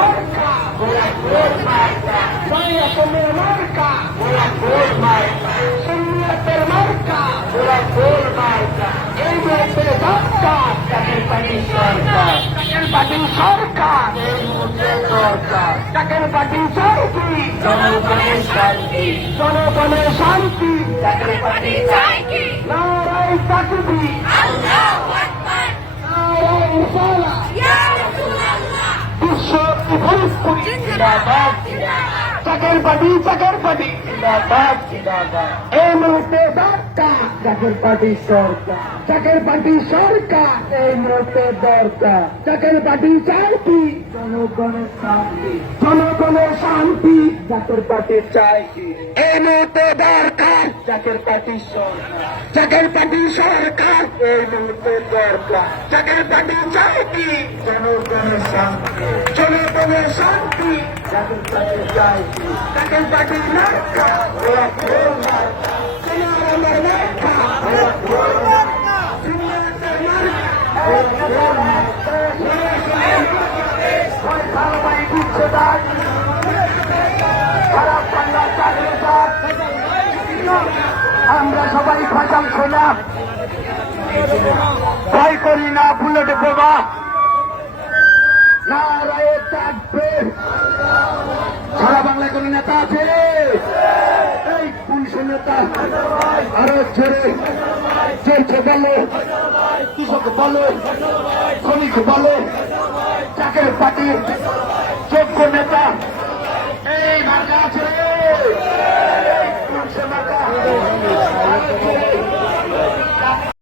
মার্কা নয় রকমের মার্কা সুন্নিয়তের মার্কা এই মুহূর্তে সরকার চাকের পার্টি সরকার এই মুহূর্তে সরকার চাকের পার্টি শান্তি জনগণের শান্তি চাকের পার্টি চাই কি নারায় তাকবীর আল্লাহু আকবার নারায় রিসালা ইয়া রাসূলুল্লাহ বিশ্ব ফরিদপুর জিন্দাবাদ চাকের পার্টি জিন্দাবাদ এই মুহূর্তে দরকার চাকের পার্টি সরকার এই মুহূর্তে দরকার চাকের পার্টি শান্তি জনগণের শান্তি চাকের পার্টি চাই এই মুহূর্তে দরকার চাকের পার্টি সরকার এই মুহূর্তে দরকার চাকের পার্টি চাই কি জনগণের শান্তি চাকের পার্টি চাই কি চাকের পার্টি মার্কা আমরা সবাই ফসল খোলা ভয় করি না বুলেটে বোমা নারায়ে তাকবীর সারা বাংলায় কোন নেতা আছে এই পুলিশ নেতা আরো জোরে চলছে বলো কৃষক বলো শ্রমিক বলো চাকের পার্টি যোগ্য নেতা এই ভাষা আছে পুলিশ নেতা